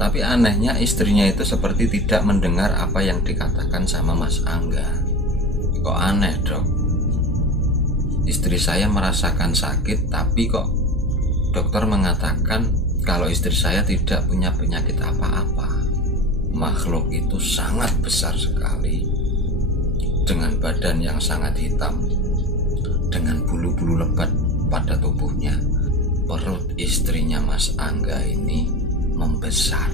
Tapi anehnya istrinya itu seperti tidak mendengar apa yang dikatakan sama Mas Angga. Kok aneh, Dok? Istri saya merasakan sakit, tapi kok dokter mengatakan kalau istri saya tidak punya penyakit apa-apa. Makhluk itu sangat besar sekali, dengan badan yang sangat hitam, dengan bulu-bulu lebat pada tubuhnya. Perut istrinya Mas Angga ini membesar.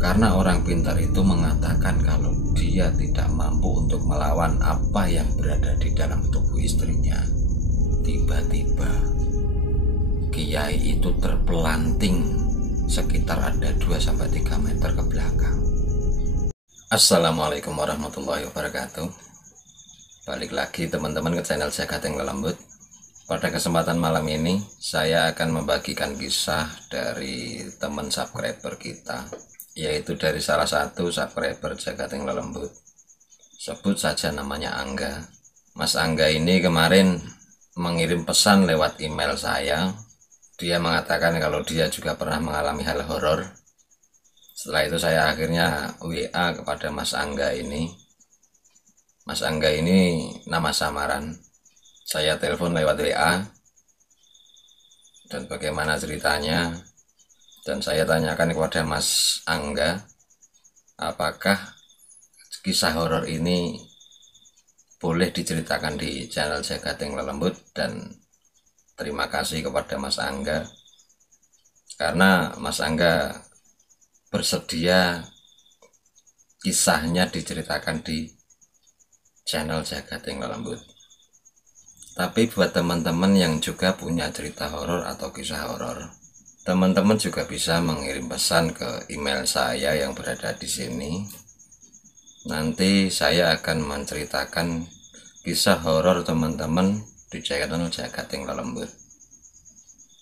Karena orang pintar itu mengatakan kalau dia tidak mampu untuk melawan apa yang berada di dalam tubuh istrinya. Tiba-tiba kiai itu terpelanting sekitar ada 2-3 meter ke belakang. Assalamualaikum warahmatullahi wabarakatuh. Balik lagi teman-teman ke channel Jagat yang Lelembut. Pada kesempatan malam ini saya akan membagikan kisah dari teman subscriber kita, yaitu dari salah satu subscriber Jagat yang Lelembut. Sebut saja namanya Angga. Mas Angga ini kemarin mengirim pesan lewat email saya. Dia mengatakan kalau dia juga pernah mengalami hal horor. Setelah itu saya akhirnya WA kepada Mas Angga ini. Mas Angga ini nama samaran. Saya telepon lewat WA dan bagaimana ceritanya, dan saya tanyakan kepada Mas Angga apakah kisah horor ini boleh diceritakan di channel Jagat yang Lelembut. Dan terima kasih kepada Mas Angga karena Mas Angga bersedia kisahnya diceritakan di channel Jagat yang Lelembut. Tapi buat teman-teman yang juga punya cerita horor atau kisah horor, teman-teman juga bisa mengirim pesan ke email saya yang berada di sini. Nanti saya akan menceritakan kisah horor teman-teman di channel Jagat yang Lelembut.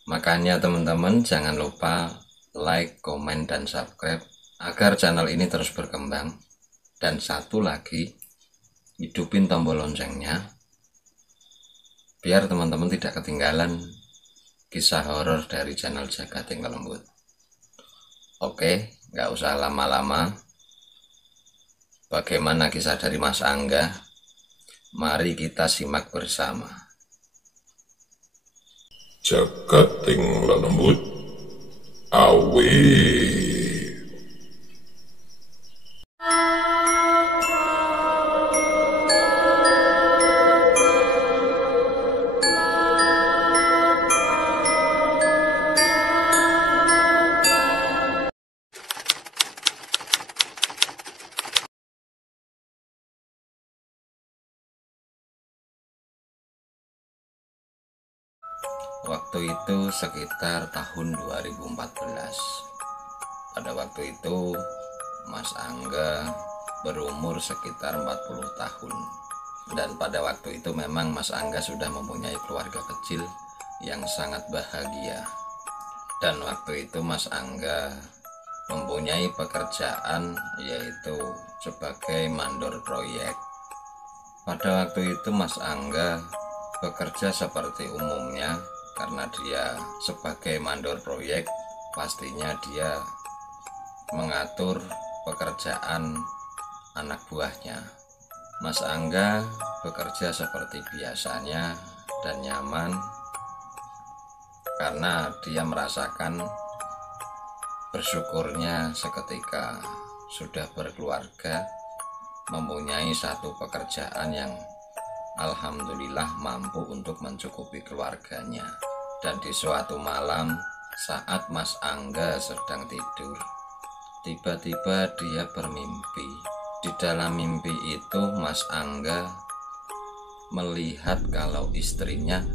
Makanya teman-teman jangan lupa like, komen, dan subscribe agar channel ini terus berkembang. Dan satu lagi, hidupin tombol loncengnya biar teman-teman tidak ketinggalan kisah horor dari channel Jagat yang Lelembut. Oke, nggak usah lama-lama. Bagaimana kisah dari Mas Angga? Mari kita simak bersama. Jagat yang Lelembut awe. Waktu itu sekitar tahun 2014. Pada waktu itu Mas Angga berumur sekitar 40 tahun. Dan pada waktu itu memang Mas Angga sudah mempunyai keluarga kecil yang sangat bahagia. Dan waktu itu Mas Angga mempunyai pekerjaan yaitu sebagai mandor proyek. Pada waktu itu Mas Angga bekerja seperti umumnya. Karena dia sebagai mandor proyek, pastinya dia mengatur pekerjaan anak buahnya. Mas Angga bekerja seperti biasanya dan nyaman karena dia merasakan bersyukurnya seketika sudah berkeluarga, mempunyai satu pekerjaan yang alhamdulillah mampu untuk mencukupi keluarganya. Dan di suatu malam saat Mas Angga sedang tidur, tiba-tiba dia bermimpi. Di dalam mimpi itu Mas Angga melihat kalau istrinya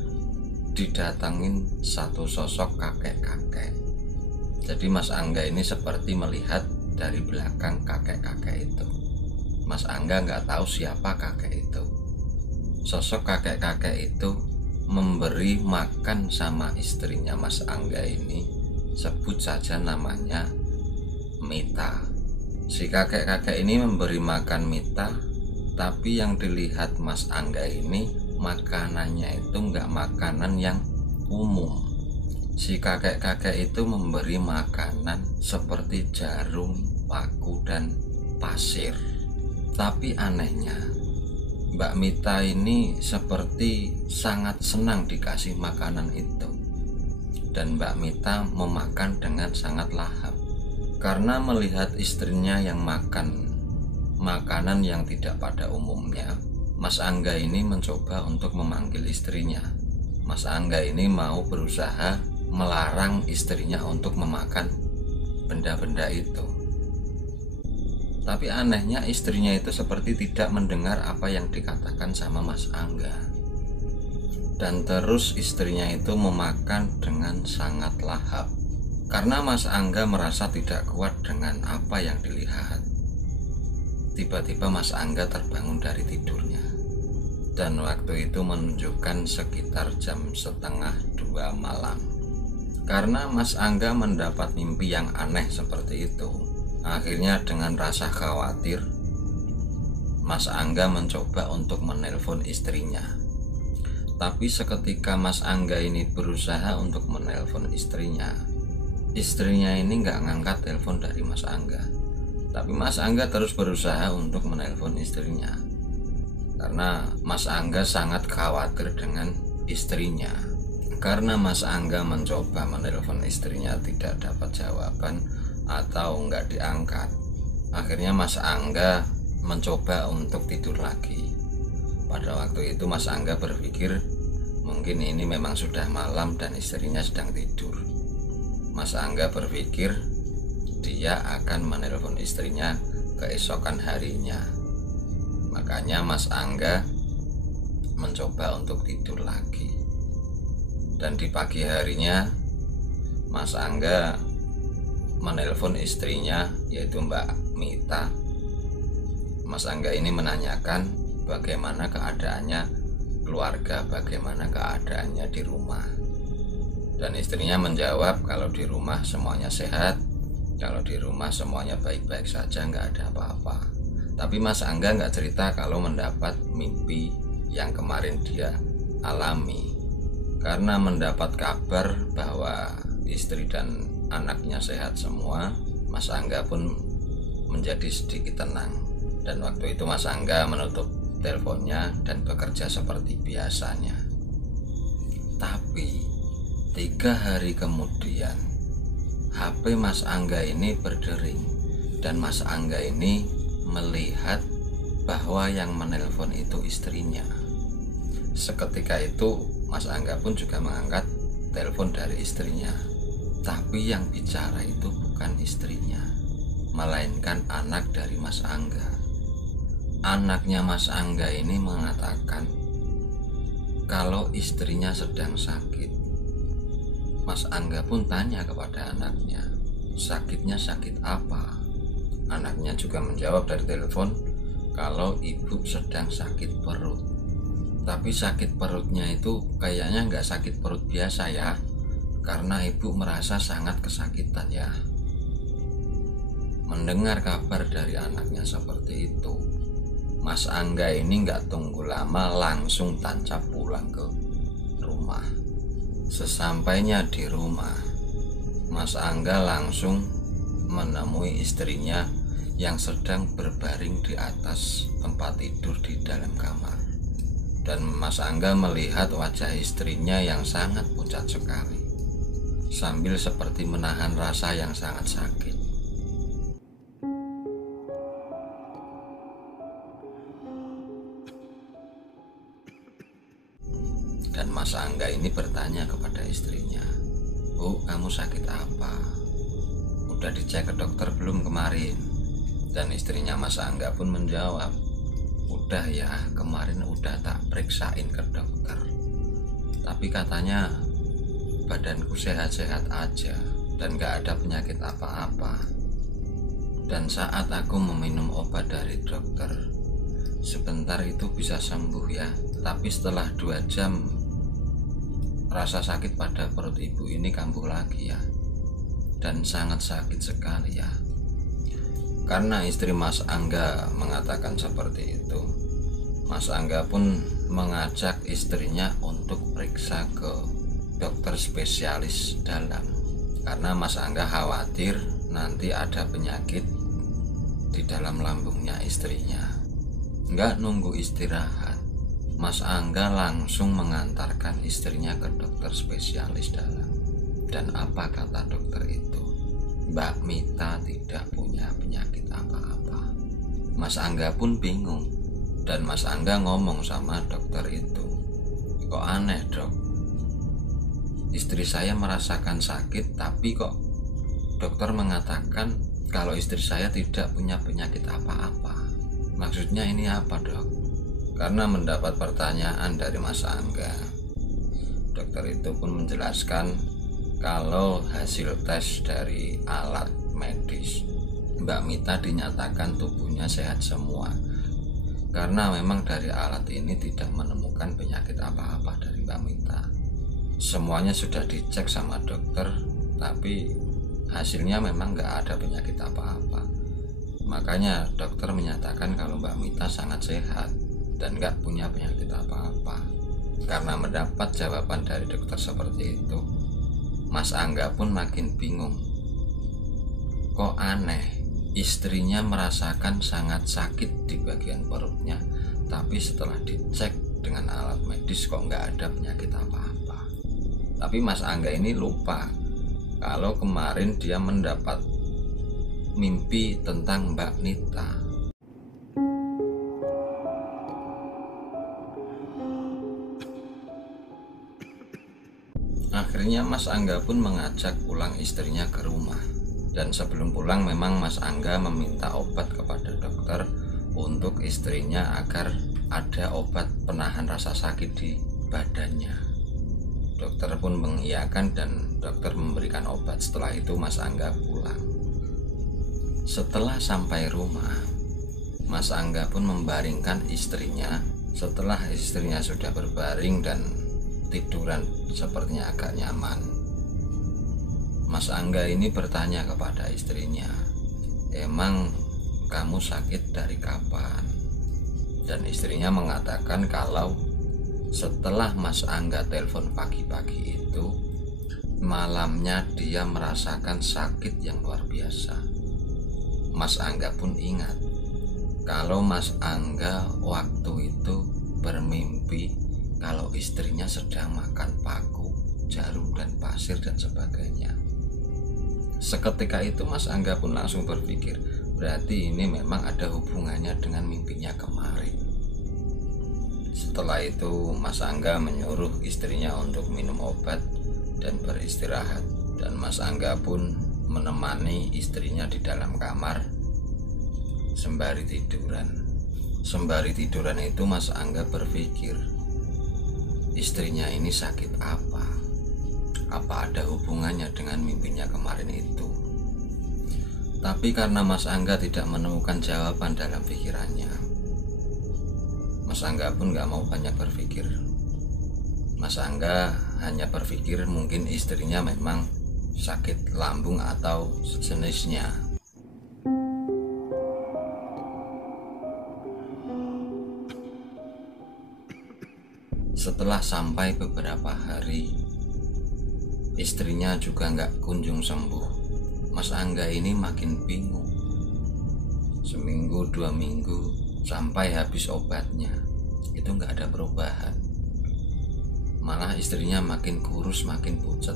didatangin satu sosok kakek-kakek. Jadi Mas Angga ini seperti melihat dari belakang kakek-kakek itu. Mas Angga nggak tahu siapa kakek itu. Sosok kakek-kakek itu memberi makan sama istrinya Mas Angga ini, sebut saja namanya Mita. Si kakek-kakek ini memberi makan Mita, tapi yang dilihat Mas Angga ini makanannya itu enggak makanan yang umum, si kakek-kakek itu memberi makanan seperti jarum, paku, dan pasir. Tapi anehnya, Mbak Mita ini seperti sangat senang dikasih makanan itu. Dan Mbak Mita memakan dengan sangat lahap. Karena melihat istrinya yang makan makanan yang tidak pada umumnya, Mas Angga ini mencoba untuk memanggil istrinya. Mas Angga ini mau berusaha melarang istrinya untuk memakan benda-benda itu. Tapi anehnya istrinya itu seperti tidak mendengar apa yang dikatakan sama Mas Angga. Dan terus istrinya itu memakan dengan sangat lahap. Karena Mas Angga merasa tidak kuat dengan apa yang dilihat. Tiba-tiba Mas Angga terbangun dari tidurnya. Dan waktu itu menunjukkan sekitar jam 1:30 malam. Karena Mas Angga mendapat mimpi yang aneh seperti itu, akhirnya dengan rasa khawatir, Mas Angga mencoba untuk menelpon istrinya. Tapi seketika Mas Angga ini berusaha untuk menelpon istrinya ini nggak ngangkat telepon dari Mas Angga. Tapi Mas Angga terus berusaha untuk menelpon istrinya. Karena Mas Angga sangat khawatir dengan istrinya. Karena Mas Angga mencoba menelpon istrinya tidak dapat jawaban atau nggak diangkat, akhirnya Mas Angga mencoba untuk tidur lagi. Pada waktu itu Mas Angga berpikir mungkin ini memang sudah malam dan istrinya sedang tidur. Mas Angga berpikir dia akan menelpon istrinya keesokan harinya. Makanya Mas Angga mencoba untuk tidur lagi. Dan di pagi harinya Mas Angga menelpon istrinya, yaitu Mbak Mita. Mas Angga ini menanyakan bagaimana keadaannya keluarga, bagaimana keadaannya di rumah. Dan istrinya menjawab kalau di rumah semuanya sehat, kalau di rumah semuanya baik-baik saja, nggak ada apa-apa. Tapi Mas Angga nggak cerita kalau mendapat mimpi yang kemarin dia alami. Karena mendapat kabar bahwa istri dan anaknya sehat semua, Mas Angga pun menjadi sedikit tenang. Dan waktu itu Mas Angga menutup teleponnya dan bekerja seperti biasanya. Tapi 3 hari kemudian HP Mas Angga ini berdering. Dan Mas Angga ini melihat bahwa yang menelpon itu istrinya. Seketika itu Mas Angga pun juga mengangkat telepon dari istrinya. Tapi yang bicara itu bukan istrinya, melainkan anak dari Mas Angga. Anaknya Mas Angga ini mengatakan kalau istrinya sedang sakit. Mas Angga pun tanya kepada anaknya, sakitnya sakit apa? Anaknya juga menjawab dari telepon kalau ibu sedang sakit perut. Tapi sakit perutnya itu kayaknya nggak sakit perut biasa ya, karena ibu merasa sangat kesakitan ya. Mendengar kabar dari anaknya seperti itu, Mas Angga ini nggak tunggu lama langsung tancap pulang ke rumah. Sesampainya di rumah, Mas Angga langsung menemui istrinya yang sedang berbaring di atas tempat tidur di dalam kamar. Dan Mas Angga melihat wajah istrinya yang sangat pucat sekali, sambil seperti menahan rasa yang sangat sakit. Dan Mas Angga ini bertanya kepada istrinya, "Bu, kamu sakit apa? Udah dicek ke dokter belum kemarin?" Dan istrinya Mas Angga pun menjawab, "Udah ya, kemarin udah tak periksain ke dokter. Tapi katanya badanku sehat-sehat aja dan gak ada penyakit apa-apa. Dan saat aku meminum obat dari dokter, sebentar itu bisa sembuh ya. Tapi setelah 2 jam rasa sakit pada perut ibu ini kambuh lagi ya. Dan sangat sakit sekali ya." Karena istri Mas Angga mengatakan seperti itu, Mas Angga pun mengajak istrinya untuk periksa ke dokter spesialis dalam, karena Mas Angga khawatir nanti ada penyakit di dalam lambungnya istrinya. Nggak nunggu istirahat, Mas Angga langsung mengantarkan istrinya ke dokter spesialis dalam. Dan apa kata dokter itu? Mbak Mita tidak punya penyakit apa-apa. Mas Angga pun bingung, dan Mas Angga ngomong sama dokter itu, kok aneh dok, istri saya merasakan sakit, tapi kok dokter mengatakan kalau istri saya tidak punya penyakit apa-apa. Maksudnya ini apa dok? Karena mendapat pertanyaan dari Mas Angga, dokter itu pun menjelaskan kalau hasil tes dari alat medis Mbak Mita dinyatakan tubuhnya sehat semua, karena memang dari alat ini tidak menemukan penyakit apa-apa dari Mbak Mita. Semuanya sudah dicek sama dokter, tapi hasilnya memang nggak ada penyakit apa-apa. Makanya dokter menyatakan kalau Mbak Mita sangat sehat dan nggak punya penyakit apa-apa. Karena mendapat jawaban dari dokter seperti itu, Mas Angga pun makin bingung. Kok aneh, istrinya merasakan sangat sakit di bagian perutnya, tapi setelah dicek dengan alat medis kok nggak ada penyakit apa-apa. Tapi Mas Angga ini lupa kalau kemarin dia mendapat mimpi tentang Mbak Nita. Akhirnya Mas Angga pun mengajak pulang istrinya ke rumah. Dan sebelum pulang memang Mas Angga meminta obat kepada dokter untuk istrinya agar ada obat penahan rasa sakit di badannya. Dokter pun mengiyakan dan dokter memberikan obat. Setelah itu Mas Angga pulang. Setelah sampai rumah, Mas Angga pun membaringkan istrinya. Setelah istrinya sudah berbaring dan tiduran sepertinya agak nyaman, Mas Angga ini bertanya kepada istrinya, emang kamu sakit dari kapan? Dan istrinya mengatakan kalau setelah Mas Angga telepon pagi-pagi itu, malamnya dia merasakan sakit yang luar biasa. Mas Angga pun ingat kalau Mas Angga waktu itu bermimpi kalau istrinya sedang makan paku, jarum dan pasir dan sebagainya. Seketika itu Mas Angga pun langsung berpikir, berarti ini memang ada hubungannya dengan mimpinya kemarin. Setelah itu Mas Angga menyuruh istrinya untuk minum obat dan beristirahat, dan Mas Angga pun menemani istrinya di dalam kamar sembari tiduran. Sembari tiduran itu Mas Angga berpikir, istrinya ini sakit apa? Apa ada hubungannya dengan mimpinya kemarin itu? Tapi karena Mas Angga tidak menemukan jawaban dalam pikirannya, Mas Angga pun gak mau banyak berpikir. Mas Angga hanya berpikir mungkin istrinya memang sakit lambung atau sejenisnya. Setelah sampai beberapa hari, istrinya juga gak kunjung sembuh. Mas Angga ini makin bingung. Seminggu, 2 minggu, sampai habis obatnya, itu nggak ada perubahan. Malah istrinya makin kurus, makin pucat.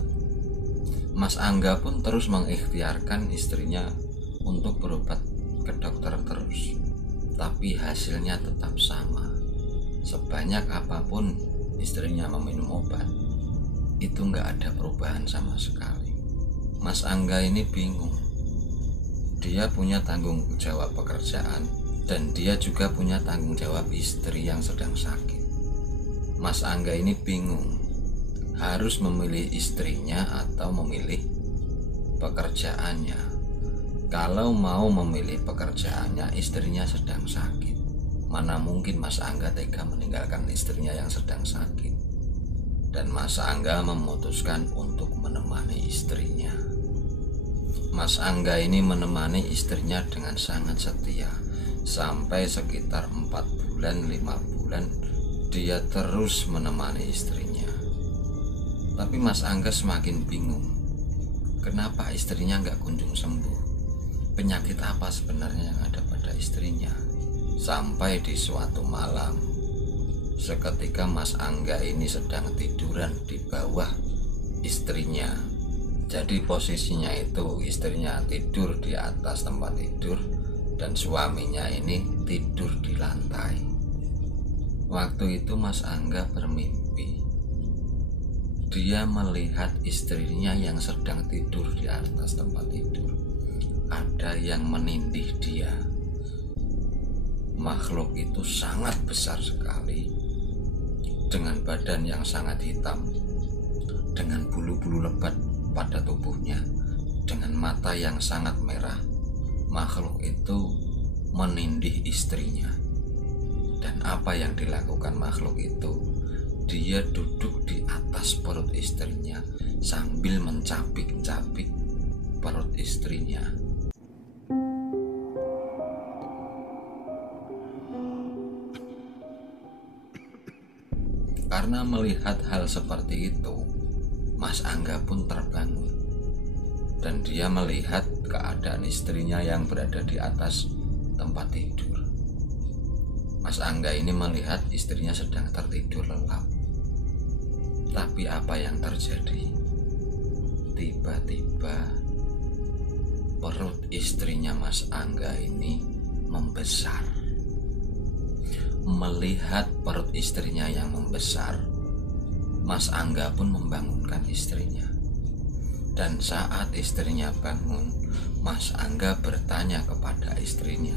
Mas Angga pun terus mengikhtiarkan istrinya untuk berobat ke dokter terus, tapi hasilnya tetap sama. Sebanyak apapun istrinya meminum obat, itu nggak ada perubahan sama sekali. Mas Angga ini bingung. Dia punya tanggung jawab pekerjaan, dan dia juga punya tanggung jawab istri yang sedang sakit. Mas Angga ini bingung harus memilih istrinya atau memilih pekerjaannya. Kalau mau memilih pekerjaannya, istrinya sedang sakit. Mana mungkin Mas Angga tega meninggalkan istrinya yang sedang sakit. Dan Mas Angga memutuskan untuk menemani istrinya. Mas Angga ini menemani istrinya dengan sangat setia. Sampai sekitar 4 bulan, 5 bulan dia terus menemani istrinya. Tapi Mas Angga semakin bingung, kenapa istrinya nggak kunjung sembuh. Penyakit apa sebenarnya yang ada pada istrinya? Sampai di suatu malam, seketika Mas Angga ini sedang tiduran di bawah istrinya. Jadi posisinya itu istrinya tidur di atas tempat tidur dan suaminya ini tidur di lantai. Waktu itu Mas Angga bermimpi. Dia melihat istrinya yang sedang tidur di atas tempat tidur. Ada yang menindih dia. Makhluk itu sangat besar sekali, dengan badan yang sangat hitam, dengan bulu-bulu lebat pada tubuhnya, dengan mata yang sangat merah. Makhluk itu menindih istrinya. Dan apa yang dilakukan makhluk itu? Dia duduk di atas perut istrinya sambil mencapik-capik perut istrinya. Karena melihat hal seperti itu, Mas Angga pun terbangun dan dia melihat keadaan istrinya yang berada di atas tempat tidur. Mas Angga ini melihat istrinya sedang tertidur lelap. Tapi apa yang terjadi? Tiba-tiba perut istrinya Mas Angga ini membesar. Melihat perut istrinya yang membesar, Mas Angga pun membangunkan istrinya. Dan saat istrinya bangun, Mas Angga bertanya kepada istrinya,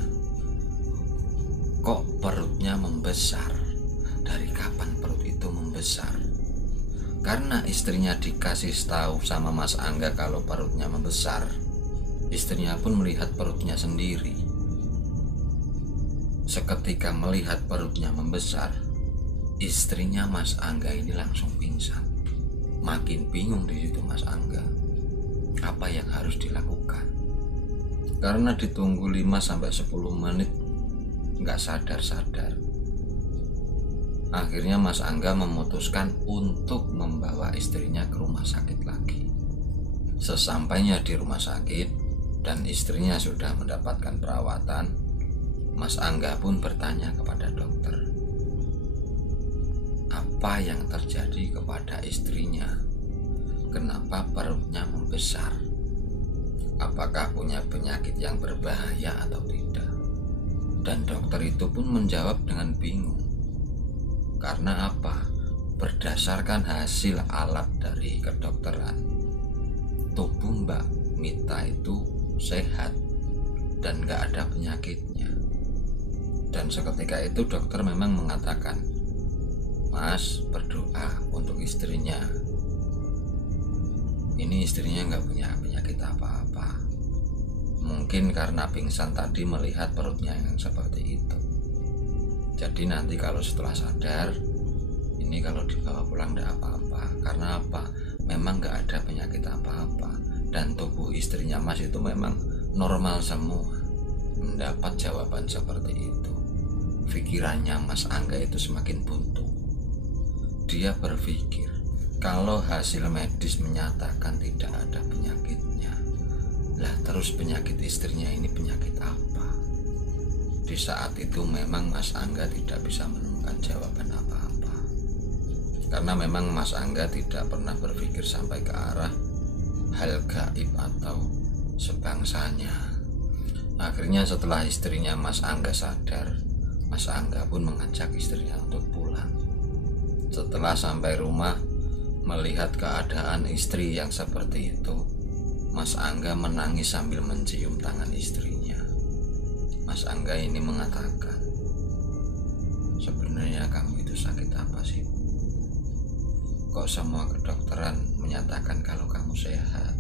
"Kok perutnya membesar? Dari kapan perut itu membesar?" Karena istrinya dikasih tahu sama Mas Angga kalau perutnya membesar, istrinya pun melihat perutnya sendiri. Seketika melihat perutnya membesar, istrinya Mas Angga ini langsung pingsan. Makin bingung di situ Mas Angga. Apa yang harus dilakukan? Karena ditunggu 5-10 menit nggak sadar-sadar. Akhirnya Mas Angga memutuskan untuk membawa istrinya ke rumah sakit lagi. Sesampainya di rumah sakit dan istrinya sudah mendapatkan perawatan, Mas Angga pun bertanya kepada dokter, apa yang terjadi kepada istrinya? Kenapa perutnya membesar? Apakah punya penyakit yang berbahaya atau tidak? Dan dokter itu pun menjawab dengan bingung. Karena apa? Berdasarkan hasil alat dari kedokteran, tubuh Mbak Mita itu sehat dan gak ada penyakitnya. Dan seketika itu dokter memang mengatakan, "Mas, berdoa untuk istrinya. Ini istrinya nggak punya penyakit apa-apa. Mungkin karena pingsan tadi melihat perutnya yang seperti itu. Jadi nanti kalau setelah sadar, ini kalau dibawa pulang nggak apa-apa. Karena apa? Memang nggak ada penyakit apa-apa. Dan tubuh istrinya Mas itu memang normal semua." Mendapat jawaban seperti itu, pikirannya Mas Angga itu semakin buntu. Dia berpikir, kalau hasil medis menyatakan tidak ada penyakitnya, lah terus penyakit istrinya ini penyakit apa? Di saat itu memang Mas Angga tidak bisa menemukan jawaban apa-apa. Karena memang Mas Angga tidak pernah berpikir sampai ke arah hal gaib atau sebangsanya. Akhirnya setelah istrinya Mas Angga sadar, Mas Angga pun mengajak istrinya untuk pulang. Setelah sampai rumah, melihat keadaan istri yang seperti itu, Mas Angga menangis sambil mencium tangan istrinya. Mas Angga ini mengatakan, "Sebenarnya kamu itu sakit apa sih? Kok semua kedokteran menyatakan kalau kamu sehat,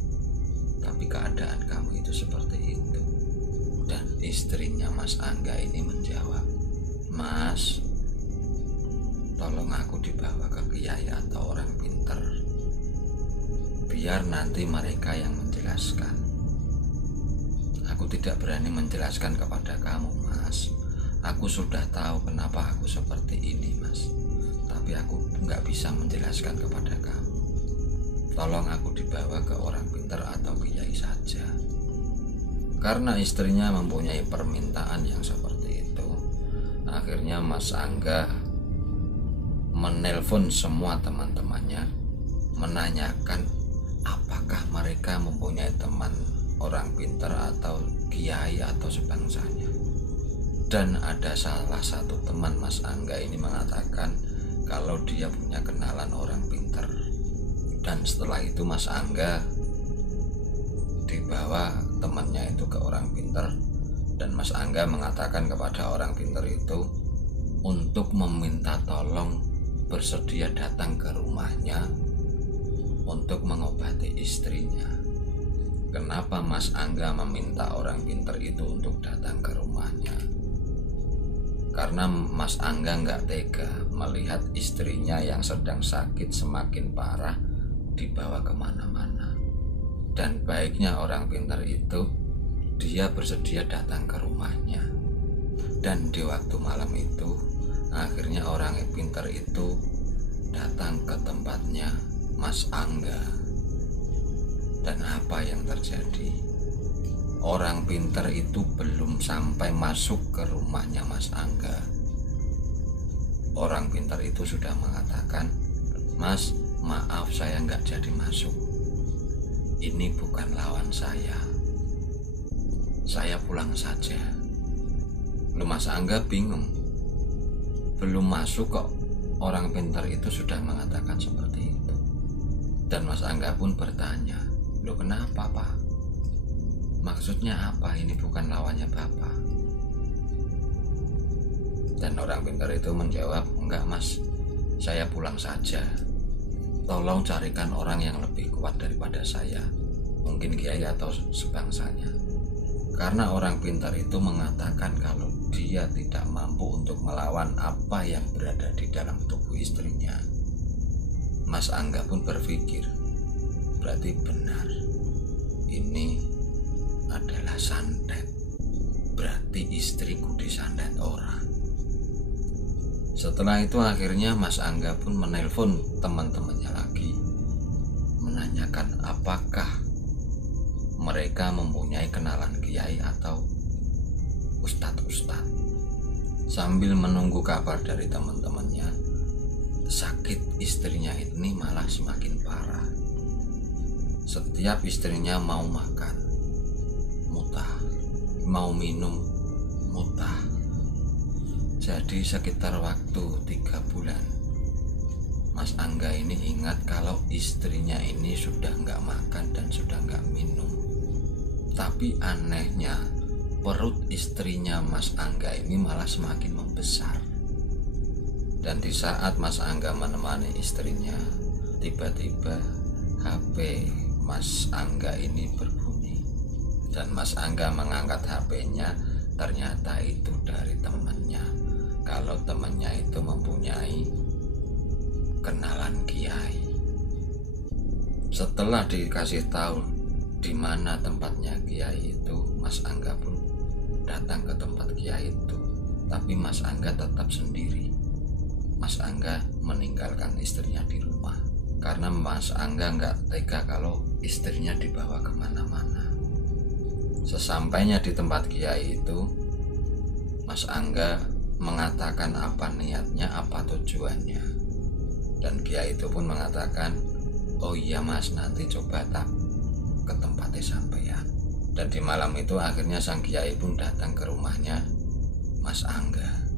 tapi keadaan kamu itu seperti itu?" Dan istrinya Mas Angga ini menjawab, "Mas, tolong aku dibawa ke kiai atau orang pinter, biar nanti mereka yang menjelaskan. Aku tidak berani menjelaskan kepada kamu, Mas. Aku sudah tahu kenapa aku seperti ini, Mas. Tapi aku nggak bisa menjelaskan kepada kamu. tolong aku dibawa ke orang pintar atau kiai saja. Karena istrinya mempunyai permintaan yang seperti itu, akhirnya Mas Angga menelpon semua teman-temannya, menanyakan apakah mereka mempunyai teman orang pintar atau kiai atau sebangsanya. Dan ada salah satu teman Mas Angga ini mengatakan kalau dia punya kenalan orang pintar. Dan setelah itu Mas Angga dibawa temannya itu ke orang pintar, dan Mas Angga mengatakan kepada orang pintar itu untuk meminta tolong bersedia datang ke rumahnya untuk mengobati istrinya. Kenapa Mas Angga meminta orang pintar itu untuk datang ke rumahnya? Karena Mas Angga nggak tega melihat istrinya yang sedang sakit semakin parah dibawa kemana-mana. Dan baiknya orang pintar itu, dia bersedia datang ke rumahnya. Dan di waktu malam itu, akhirnya orang pintar itu datang ke tempatnya Mas Angga. Dan apa yang terjadi? Orang pintar itu belum sampai masuk ke rumahnya Mas Angga, orang pintar itu sudah mengatakan, "Mas, maaf saya nggak jadi masuk. Ini bukan lawan saya pulang saja." Lu Mas Angga bingung, belum masuk kok orang pintar itu sudah mengatakan seperti itu. Dan Mas Angga pun bertanya, "Lu kenapa Pak? Maksudnya apa? Ini bukan lawannya Bapak." Dan orang pintar itu menjawab, "Enggak Mas, saya pulang saja. Tolong carikan orang yang lebih kuat daripada saya, mungkin kiai atau sebangsanya." Karena orang pintar itu mengatakan kalau dia tidak mampu untuk melawan apa yang berada di dalam tubuh istrinya. Mas Angga pun berpikir, berarti benar, ini adalah santet. Berarti istriku disantet orang. Setelah itu akhirnya Mas Angga pun menelpon teman-temannya lagi, menanyakan apakah mereka mempunyai kenalan kiai atau ustadz-ustadz. Sambil menunggu kabar dari teman-temannya, sakit istrinya ini malah semakin parah. Setiap istrinya mau makan, mutah, mau minum, mutah. Jadi sekitar waktu 3 bulan Mas Angga ini ingat kalau istrinya ini sudah nggak makan dan sudah nggak minum. Tapi anehnya perut istrinya Mas Angga ini malah semakin membesar. Dan di saat Mas Angga menemani istrinya, tiba-tiba HP Mas Angga ini berbunyi. Dan Mas Angga mengangkat HP-nya, ternyata itu dari temannya. Kalau temannya itu mempunyai kenalan kiai. Setelah dikasih tahu di mana tempatnya kiai itu, Mas Angga pun datang ke tempat kiai itu. Tapi Mas Angga tetap sendiri. Mas Angga meninggalkan istrinya di rumah karena Mas Angga nggak tega kalau istrinya dibawa kemana-mana. Sesampainya di tempat kiai itu, Mas Angga mengatakan apa niatnya, apa tujuannya. Dan kiai itu pun mengatakan, "Oh iya Mas, nanti coba tak ke tempatnya sampean." Dan di malam itu akhirnya sang kiai pun datang ke rumahnya Mas Angga.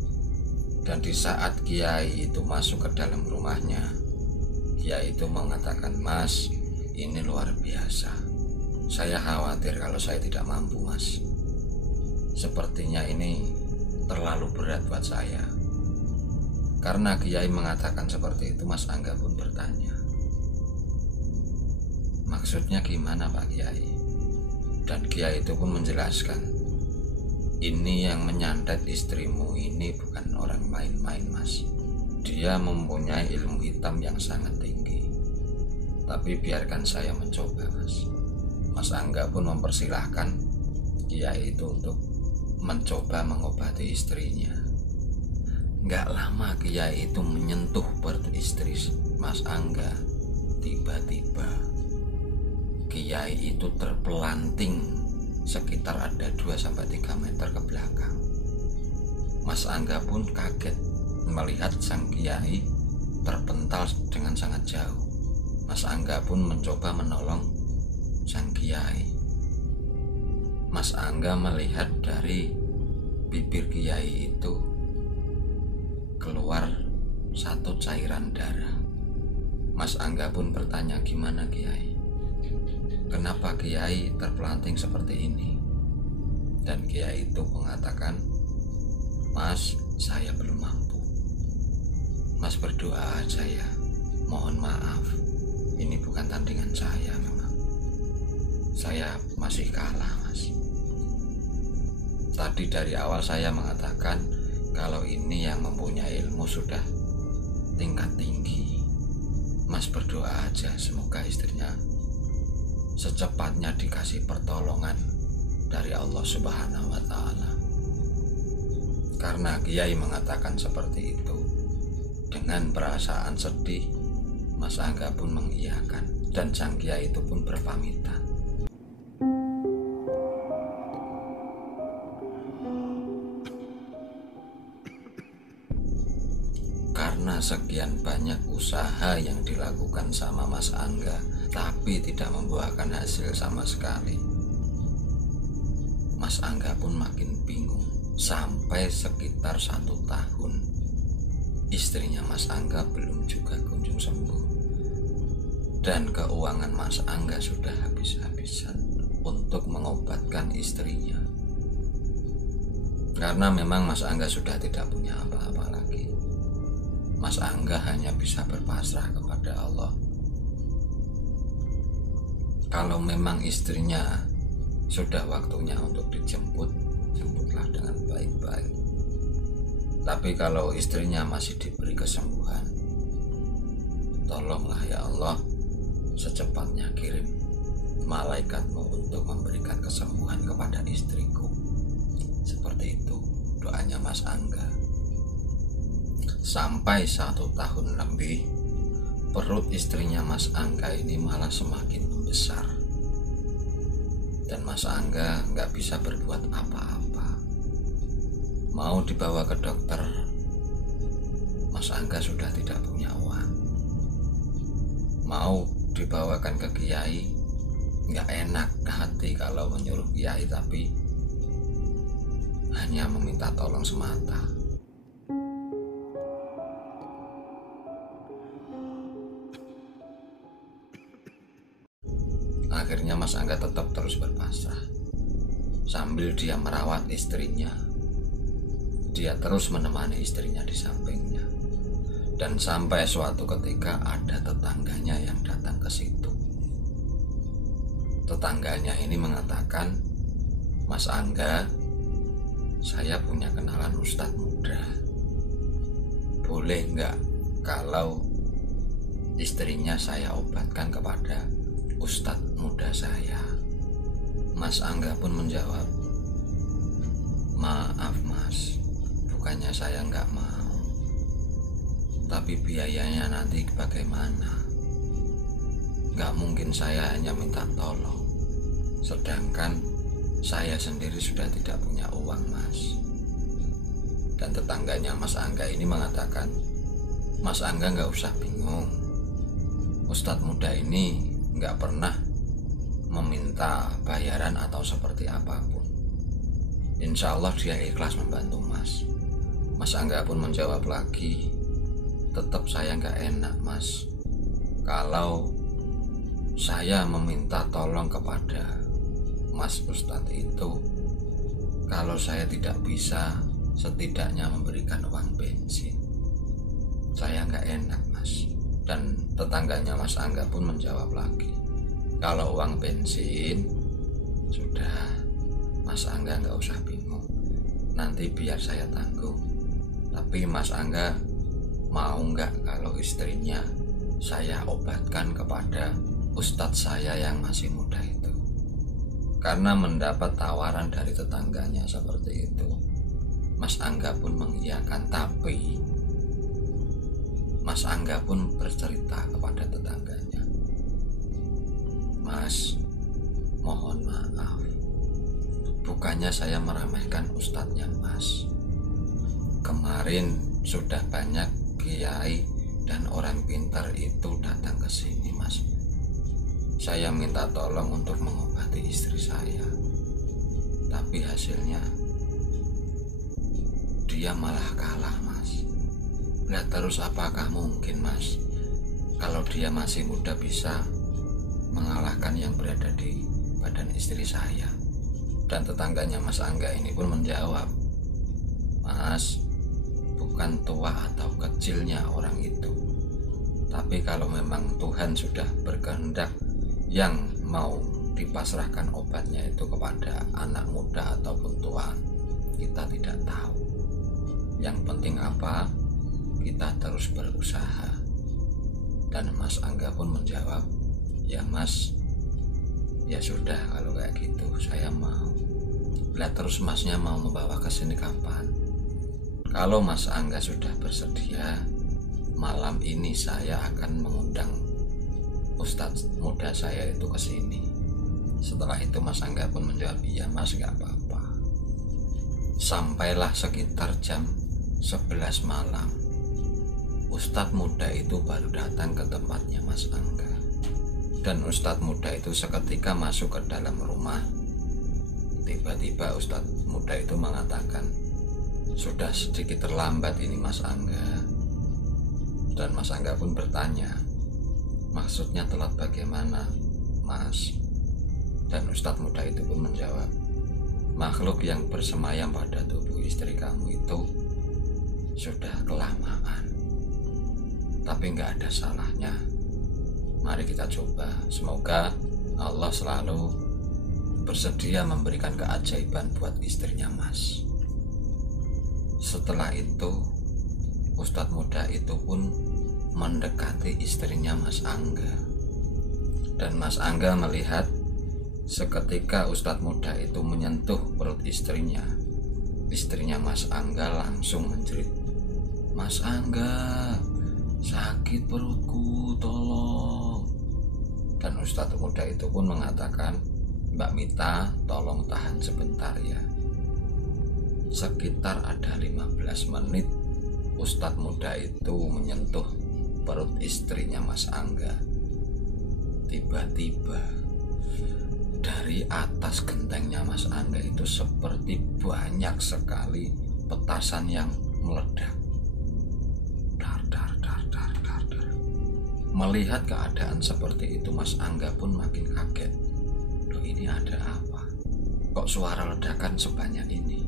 Dan di saat kiai itu masuk ke dalam rumahnya, kiai itu mengatakan, "Mas, ini luar biasa. Saya khawatir kalau saya tidak mampu Mas. Sepertinya ini terlalu berat buat saya." Karena kiai mengatakan seperti itu, Mas Angga pun bertanya, "Maksudnya gimana Pak Kiai?" Dan kiai itu pun menjelaskan, "Ini yang menyantet istrimu ini bukan orang main-main Mas. Dia mempunyai ilmu hitam yang sangat tinggi. Tapi biarkan saya mencoba Mas." Mas Angga pun mempersilahkan kiai itu untuk mencoba mengobati istrinya. Nggak lama kiai itu menyentuh perut istri Mas Angga. tiba-tiba kiai itu terpelanting sekitar ada 2-3 meter ke belakang. Mas Angga pun kaget melihat sang kiai terpental dengan sangat jauh. Mas Angga pun mencoba menolong sang kiai. Mas Angga melihat dari bibir kiai itu keluar satu cairan darah. Mas Angga pun bertanya, "Gimana kiai? Kenapa kiai terpelanting seperti ini?" Dan kiai itu mengatakan, "Mas, saya belum mampu. Mas berdoa aja ya. Mohon maaf, ini bukan tandingan saya memang. Saya masih kalah, Mas. Tadi dari awal saya mengatakan kalau ini yang mempunyai ilmu sudah tingkat tinggi. Mas berdoa aja semoga istrinya secepatnya dikasih pertolongan dari Allah Subhanahu wa Ta'ala." Karena kiai mengatakan seperti itu, dengan perasaan sedih, Mas Angga pun mengiyakan dan sang kiai itu pun berpamitan. Karena sekian banyak usaha yang dilakukan sama Mas Angga, tapi tidak membuahkan hasil sama sekali, Mas Angga pun makin bingung. Sampai sekitar 1 tahun istrinya Mas Angga belum juga kunjung sembuh, dan keuangan Mas Angga sudah habis-habisan untuk mengobatkan istrinya. Karena memang Mas Angga sudah tidak punya apa-apa lagi. Mas Angga hanya bisa berpasrah kepada Allah. Kalau memang istrinya sudah waktunya untuk dijemput, jemputlah dengan baik-baik. Tapi kalau istrinya masih diberi kesembuhan, tolonglah ya Allah, secepatnya kirim malaikatmu untuk memberikan kesembuhan kepada istriku. Seperti itu doanya Mas Angga. Sampai 1 tahun lebih, perut istrinya Mas Angga ini malah semakin membesar, dan Mas Angga nggak bisa berbuat apa-apa. Mau dibawa ke dokter, Mas Angga sudah tidak punya uang. Mau dibawakan ke kiai, nggak enak hati kalau menyuruh kiai, tapi hanya meminta tolong semata. Akhirnya Mas Angga tetap terus berpasrah. Sambil dia merawat istrinya, dia terus menemani istrinya di sampingnya. Dan sampai suatu ketika ada tetangganya yang datang ke situ. Tetangganya ini mengatakan, "Mas Angga, saya punya kenalan ustadz muda. Boleh nggak kalau istrinya saya obatkan kepada ustadz muda saya?" Mas Angga pun menjawab, "Maaf Mas, bukannya saya nggak mau, tapi biayanya nanti bagaimana? Nggak mungkin saya hanya minta tolong, sedangkan saya sendiri sudah tidak punya uang Mas." Dan tetangganya Mas Angga ini mengatakan, "Mas Angga nggak usah bingung, ustadz muda ini nggak pernah meminta bayaran atau seperti apapun. Insya Allah dia ikhlas membantu Mas." Mas Angga pun menjawab lagi, "Tetap saya nggak enak Mas, kalau saya meminta tolong kepada Mas Ustadz itu, kalau saya tidak bisa setidaknya memberikan uang bensin. Saya nggak enak Mas." Dan tetangganya Mas Angga pun menjawab lagi, "Kalau uang bensin, sudah Mas Angga nggak usah bingung, nanti biar saya tanggung. Tapi Mas Angga mau nggak kalau istrinya saya obatkan kepada ustadz saya yang masih muda itu?" Karena mendapat tawaran dari tetangganya seperti itu, Mas Angga pun mengiyakan. Tapi Mas Angga pun bercerita kepada tetangganya, Mas, mohon maaf. Bukannya saya meremehkan ustadznya Mas. Kemarin sudah banyak kiai dan orang pintar itu datang ke sini Mas. Saya minta tolong untuk mengobati istri saya. Tapi hasilnya dia malah kalah Mas. Nah terus apakah mungkin Mas kalau dia masih muda bisa mengalahkan yang berada di badan istri saya? Dan tetangganya Mas Angga ini pun menjawab, Mas, bukan tua atau kecilnya orang itu, tapi kalau memang Tuhan sudah berkehendak yang mau dipasrahkan obatnya itu kepada anak muda ataupun tua, kita tidak tahu. Yang penting apa? Kita terus berusaha. Dan Mas Angga pun menjawab, ya Mas, ya sudah kalau kayak gitu saya mau. Lah terus Masnya mau membawa ke sini kapan? Kalau Mas Angga sudah bersedia, malam ini saya akan mengundang Ustadz muda saya itu ke sini. Setelah itu Mas Angga pun menjawab, iya Mas, gak apa-apa. Sampailah sekitar jam 11 malam, Ustadz muda itu baru datang ke tempatnya Mas Angga. Dan Ustadz muda itu seketika masuk ke dalam rumah. Tiba-tiba Ustadz muda itu mengatakan, sudah sedikit terlambat ini Mas Angga. Dan Mas Angga pun bertanya, maksudnya telat bagaimana Mas? Dan Ustadz muda itu pun menjawab, makhluk yang bersemayam pada tubuh istri kamu itu sudah kelamaan, tapi nggak ada salahnya. Mari kita coba, semoga Allah selalu bersedia memberikan keajaiban buat istrinya Mas. Setelah itu Ustadz muda itu pun mendekati istrinya Mas Angga. Dan Mas Angga melihat seketika Ustadz muda itu menyentuh perut istrinya Mas Angga langsung menjerit, Mas Angga, sakit perutku, tolong. Dan Ustadz muda itu pun mengatakan, Mbak Mita, tolong tahan sebentar ya. Sekitar ada 15 menit Ustadz muda itu menyentuh perut istrinya Mas Angga. Tiba-tiba dari atas gentengnya Mas Angga itu seperti banyak sekali petasan yang meledak. Dar, dar, dar, dar, dar, dar. Melihat keadaan seperti itu, Mas Angga pun makin kaget. Loh, ini ada apa? Kok suara ledakan sebanyak ini?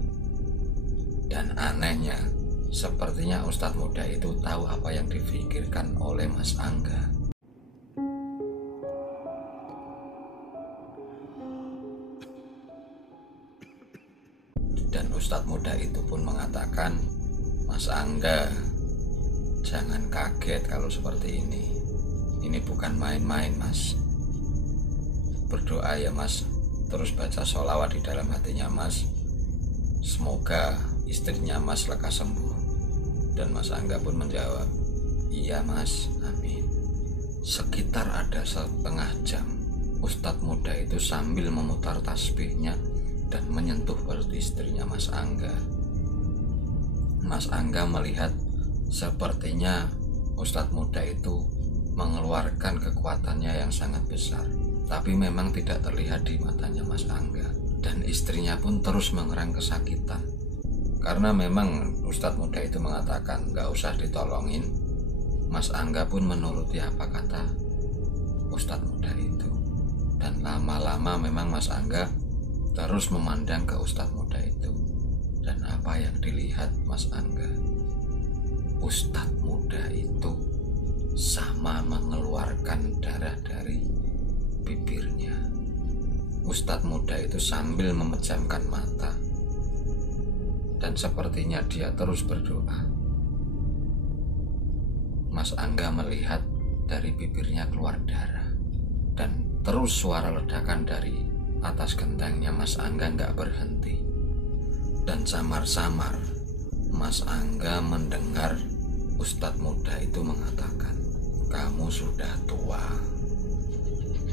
Dan anehnya, sepertinya Ustadz muda itu tahu apa yang difikirkan oleh Mas Angga. Dan Ustadz muda itu pun mengatakan, Mas Angga, jangan kaget kalau seperti ini. Ini bukan main-main Mas. Berdoa ya Mas, terus baca sholawat di dalam hatinya Mas. Semoga istrinya Mas lekas sembuh. Dan Mas Angga pun menjawab, iya Mas, amin. Sekitar ada setengah jam Ustadz muda itu sambil memutar tasbihnya dan menyentuh perut istrinya Mas Angga. Mas Angga melihat sepertinya Ustadz muda itu mengeluarkan kekuatannya yang sangat besar, tapi memang tidak terlihat di matanya Mas Angga. Dan istrinya pun terus mengerang kesakitan. Karena memang Ustadz muda itu mengatakan gak usah ditolongin, Mas Angga pun menuruti apa kata Ustadz muda itu. Dan lama-lama memang Mas Angga terus memandang ke Ustadz muda itu. Dan apa yang dilihat Mas Angga? Ustadz muda itu sama mengeluarkan darah dari bibirnya. Ustadz muda itu sambil memejamkan mata. Dan sepertinya dia terus berdoa. Mas Angga melihat dari bibirnya keluar darah. Dan terus suara ledakan dari atas gentengnya Mas Angga nggak berhenti. Dan samar-samar Mas Angga mendengar Ustadz muda itu mengatakan, kamu sudah tua.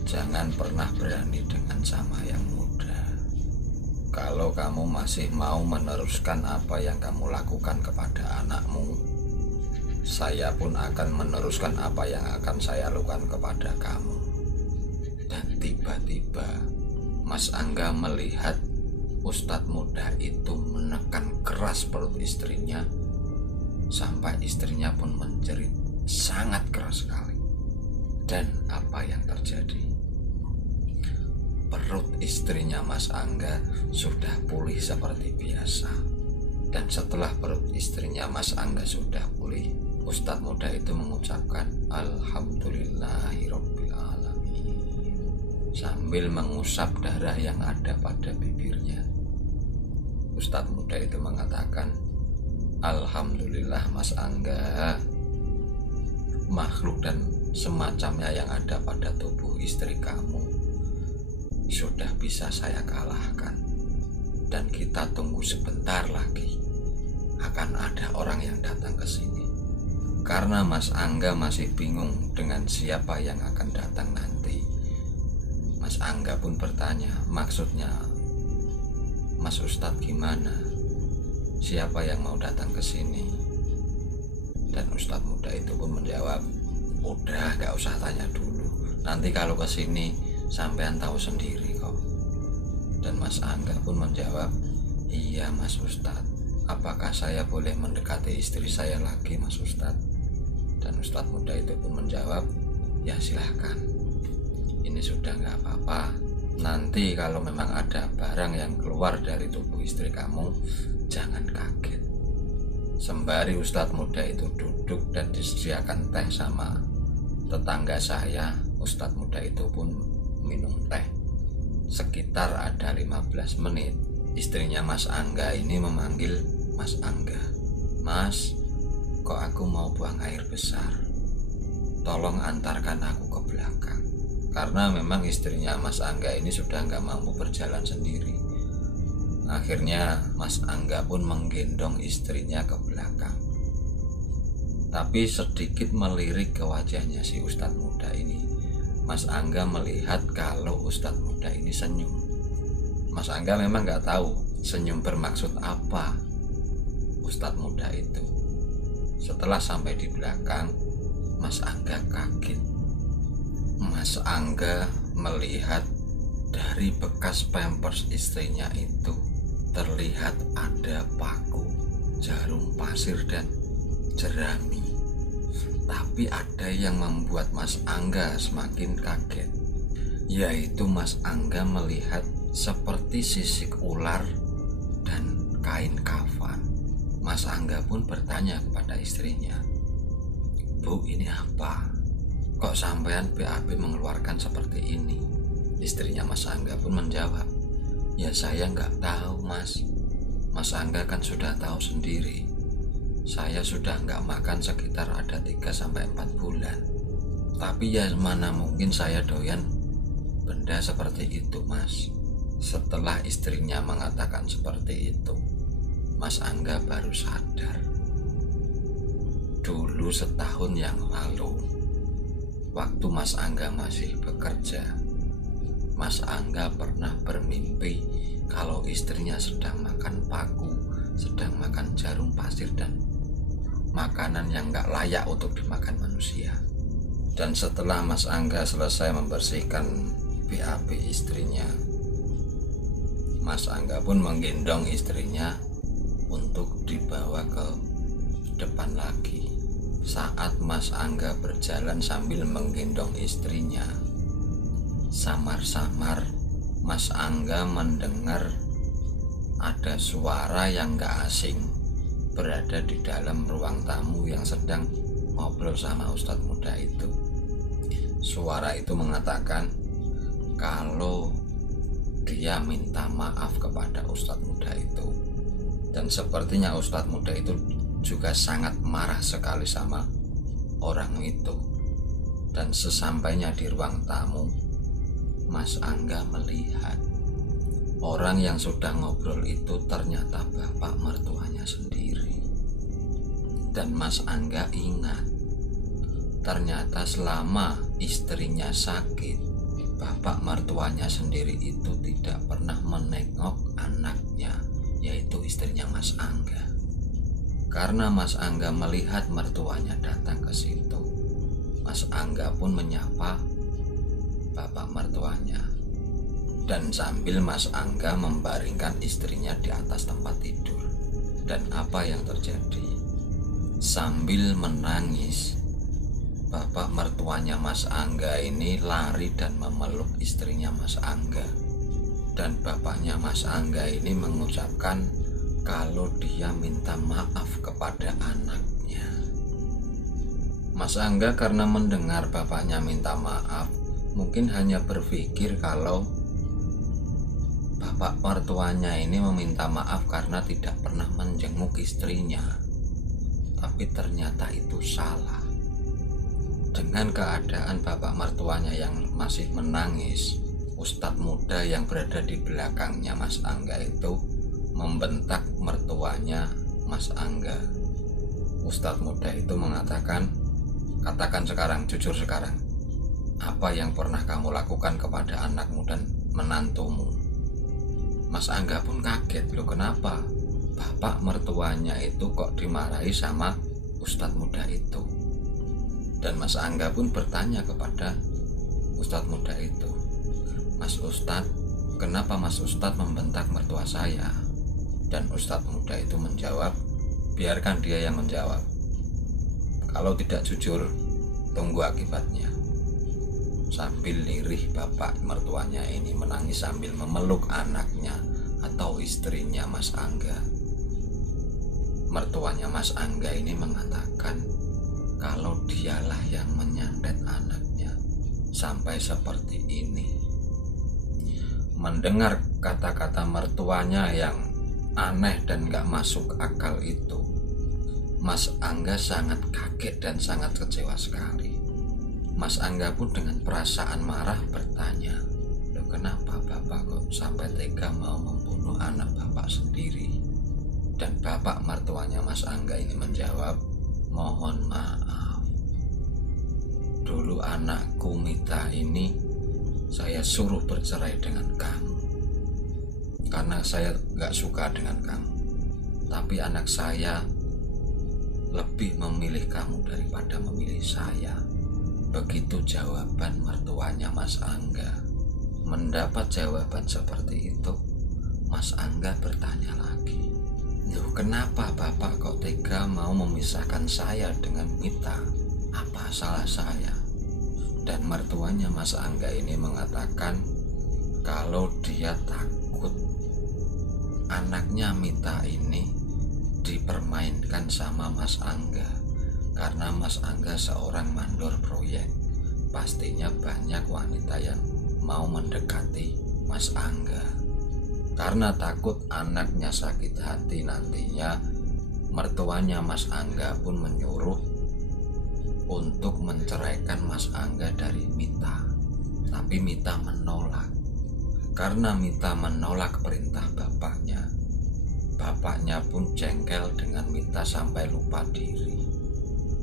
jangan pernah berani dengan sama yang muda. Kalau kamu masih mau meneruskan apa yang kamu lakukan kepada anakmu, saya pun akan meneruskan apa yang akan saya lakukan kepada kamu. Dan tiba-tiba Mas Angga melihat Ustadz muda itu menekan keras perut istrinya, sampai istrinya pun menjerit sangat keras sekali. Dan apa yang terjadi? Perut istrinya Mas Angga sudah pulih seperti biasa. Dan setelah perut istrinya Mas Angga sudah pulih, Ustadz muda itu mengucapkan Alhamdulillahirabbil alamin sambil mengusap darah yang ada pada bibirnya. Ustadz muda itu mengatakan, Alhamdulillah Mas Angga, makhluk dan semacamnya yang ada pada tubuh istri kamu sudah bisa saya kalahkan. Dan kita tunggu sebentar lagi, akan ada orang yang datang ke sini. Karena Mas Angga masih bingung dengan siapa yang akan datang nanti, Mas Angga pun bertanya, maksudnya Mas Ustadz gimana? Siapa yang mau datang ke sini? Dan Ustadz muda itu pun menjawab, udah gak usah tanya dulu, nanti kalau ke sini sampean tahu sendiri kok. Dan Mas Angga pun menjawab, iya Mas Ustadz, apakah saya boleh mendekati istri saya lagi Mas Ustadz? Dan Ustadz muda itu pun menjawab, ya silahkan, ini sudah gak apa-apa. Nanti kalau memang ada barang yang keluar dari tubuh istri kamu, jangan kaget. Sembari Ustadz muda itu duduk dan disediakan teh sama tetangga saya, Ustadz muda itu pun minum teh. Sekitar ada 15 menit, istrinya Mas Angga ini memanggil Mas Angga. Mas, kok aku mau buang air besar, tolong antarkan aku ke belakang. Karena memang istrinya Mas Angga ini sudah nggak mampu berjalan sendiri. Akhirnya Mas Angga pun menggendong istrinya ke belakang. Tapi sedikit melirik ke wajahnya si Ustadz muda ini, Mas Angga melihat kalau Ustadz muda ini senyum. Mas Angga memang nggak tahu senyum bermaksud apa Ustadz muda itu. Setelah sampai di belakang, Mas Angga kaget. Mas Angga melihat dari bekas pampers istrinya itu terlihat ada paku, jarum pasir dan jerami. Tapi ada yang membuat Mas Angga semakin kaget, yaitu Mas Angga melihat seperti sisik ular dan kain kafan. Mas Angga pun bertanya kepada istrinya, Bu, ini apa? Kok sampean BAB mengeluarkan seperti ini? Istrinya Mas Angga pun menjawab, ya saya nggak tahu Mas. Mas Angga kan sudah tahu sendiri, saya sudah nggak makan sekitar ada 3-4 bulan. Tapi ya mana mungkin saya doyan benda seperti itu Mas. Setelah istrinya mengatakan seperti itu, Mas Angga baru sadar. Dulu setahun yang lalu, waktu Mas Angga masih bekerja, Mas Angga pernah bermimpi kalau istrinya sedang makan paku, sedang makan jarum pasir dan makanan yang gak layak untuk dimakan manusia. Dan setelah Mas Angga selesai membersihkan BAB istrinya, Mas Angga pun menggendong istrinya untuk dibawa ke depan lagi. Saat Mas Angga berjalan sambil menggendong istrinya, samar-samar Mas Angga mendengar ada suara yang gak asing berada di dalam ruang tamu yang sedang ngobrol sama Ustadz muda itu. Suara itu mengatakan kalau dia minta maaf kepada Ustadz muda itu. Dan sepertinya Ustadz muda itu juga sangat marah sekali sama orang itu. Dan sesampainya di ruang tamu, Mas Angga melihat orang yang sudah ngobrol itu ternyata bapak mertuanya sendiri. Dan Mas Angga ingat, ternyata selama istrinya sakit, bapak mertuanya sendiri itu tidak pernah menengok anaknya, yaitu istrinya Mas Angga. Karena Mas Angga melihat mertuanya datang ke situ, Mas Angga pun menyapa bapak mertuanya. Dan sambil Mas Angga membaringkan istrinya di atas tempat tidur. Dan apa yang terjadi? Sambil menangis, bapak mertuanya Mas Angga ini lari dan memeluk istrinya Mas Angga. Dan bapaknya Mas Angga ini mengucapkan kalau dia minta maaf kepada anaknya. Mas Angga karena mendengar bapaknya minta maaf, mungkin hanya berpikir kalau bapak mertuanya ini meminta maaf karena tidak pernah menjenguk istrinya. Tapi ternyata itu salah. Dengan keadaan bapak mertuanya yang masih menangis, Ustadz muda yang berada di belakangnya Mas Angga itu membentak mertuanya Mas Angga. Ustadz muda itu mengatakan, katakan sekarang, jujur sekarang, apa yang pernah kamu lakukan kepada anakmu dan menantumu? Mas Angga pun kaget, loh kenapa? Bapak mertuanya itu kok dimarahi sama Ustadz muda itu? Dan Mas Angga pun bertanya kepada Ustadz muda itu, Mas Ustadz, kenapa Mas Ustadz membentak mertua saya? Dan Ustadz muda itu menjawab, biarkan dia yang menjawab. Kalau tidak jujur, tunggu akibatnya. Sambil lirih bapak mertuanya ini menangis sambil memeluk anaknya atau istrinya Mas Angga. Mertuanya Mas Angga ini mengatakan kalau dialah yang menyandet anaknya sampai seperti ini. Mendengar kata-kata mertuanya yang aneh dan gak masuk akal itu, Mas Angga sangat kaget dan sangat kecewa sekali. Mas Angga pun dengan perasaan marah bertanya, loh kenapa bapak kok sampai tega mau membunuh anak bapak sendiri? Dan bapak mertuanya Mas Angga ini menjawab, mohon maaf, dulu anakku Mita ini saya suruh bercerai dengan kamu karena saya gak suka dengan kamu. Tapi anak saya lebih memilih kamu daripada memilih saya. Begitu jawaban mertuanya Mas Angga. Mendapat jawaban seperti itu, Mas Angga bertanya lagi, loh kenapa bapak kok tega mau memisahkan saya dengan Mita? Apa salah saya? Dan mertuanya Mas Angga ini mengatakan kalau dia takut anaknya Mita ini dipermainkan sama Mas Angga. Karena Mas Angga seorang mandor proyek, pastinya banyak wanita yang mau mendekati Mas Angga. Karena takut anaknya sakit hati nantinya, mertuanya Mas Angga pun menyuruh untuk menceraikan Mas Angga dari Mita. Tapi Mita menolak. Karena Mita menolak perintah bapaknya, bapaknya pun jengkel dengan Mita sampai lupa diri.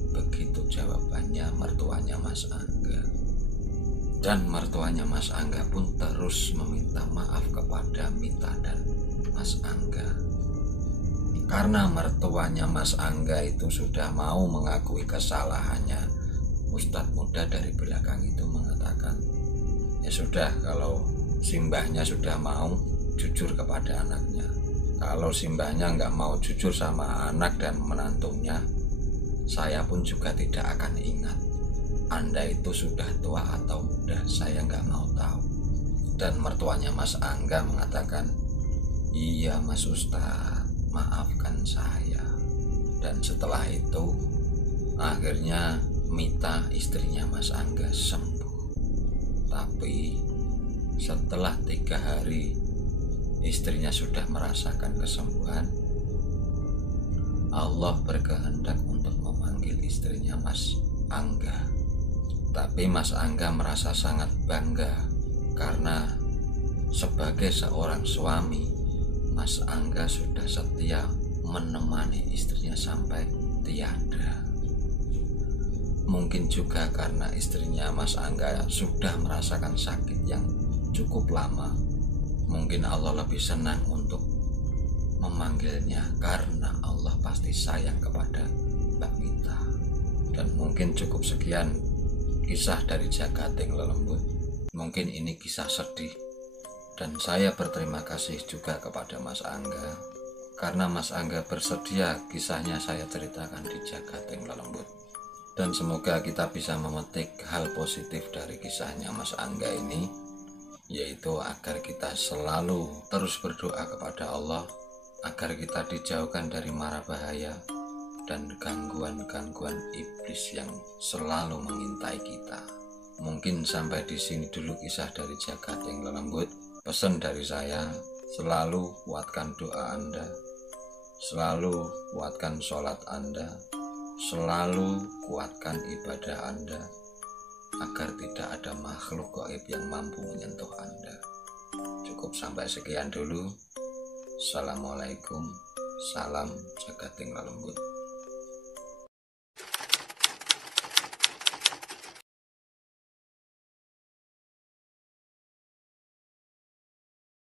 Begitu jawabannya mertuanya Mas Angga. Dan mertuanya Mas Angga pun terus meminta maaf kepada Mita dan Mas Angga. Karena mertuanya Mas Angga itu sudah mau mengakui kesalahannya, Ustadz muda dari belakang itu mengatakan, ya sudah, kalau simbahnya sudah mau jujur kepada anaknya. Kalau simbahnya nggak mau jujur sama anak dan menantunya, saya pun juga tidak akan ingat. Anda itu sudah tua atau muda, saya nggak mau tahu. Dan mertuanya Mas Angga mengatakan, iya Mas Ustadz, maafkan saya. Dan setelah itu, akhirnya Mita istrinya Mas Angga sembuh. Tapi setelah 3 hari istrinya sudah merasakan kesembuhan, Allah berkehendak untuk memanggil istrinya Mas Angga. Tapi Mas Angga merasa sangat bangga karena sebagai seorang suami, Mas Angga sudah setia menemani istrinya sampai tiada. Mungkin juga karena istrinya Mas Angga sudah merasakan sakit yang cukup lama. Mungkin Allah lebih senang untuk memanggilnya karena Allah pasti sayang kepada Mbak Mita. Dan mungkin cukup sekian kisah dari Jagating Lelembut. Mungkin ini kisah sedih, dan saya berterima kasih juga kepada Mas Angga karena Mas Angga bersedia kisahnya saya ceritakan di Jagating Lelembut. Dan semoga kita bisa memetik hal positif dari kisahnya Mas Angga ini, yaitu agar kita selalu terus berdoa kepada Allah agar kita dijauhkan dari mara bahaya dan gangguan-gangguan iblis yang selalu mengintai kita. Mungkin sampai di sini dulu kisah dari Jagating Lelembut. Pesan dari saya, selalu kuatkan doa Anda, selalu kuatkan sholat Anda, selalu kuatkan ibadah Anda, agar tidak ada makhluk gaib yang mampu menyentuh Anda. Cukup sampai sekian dulu. Assalamualaikum, salam Jagating Lelembut.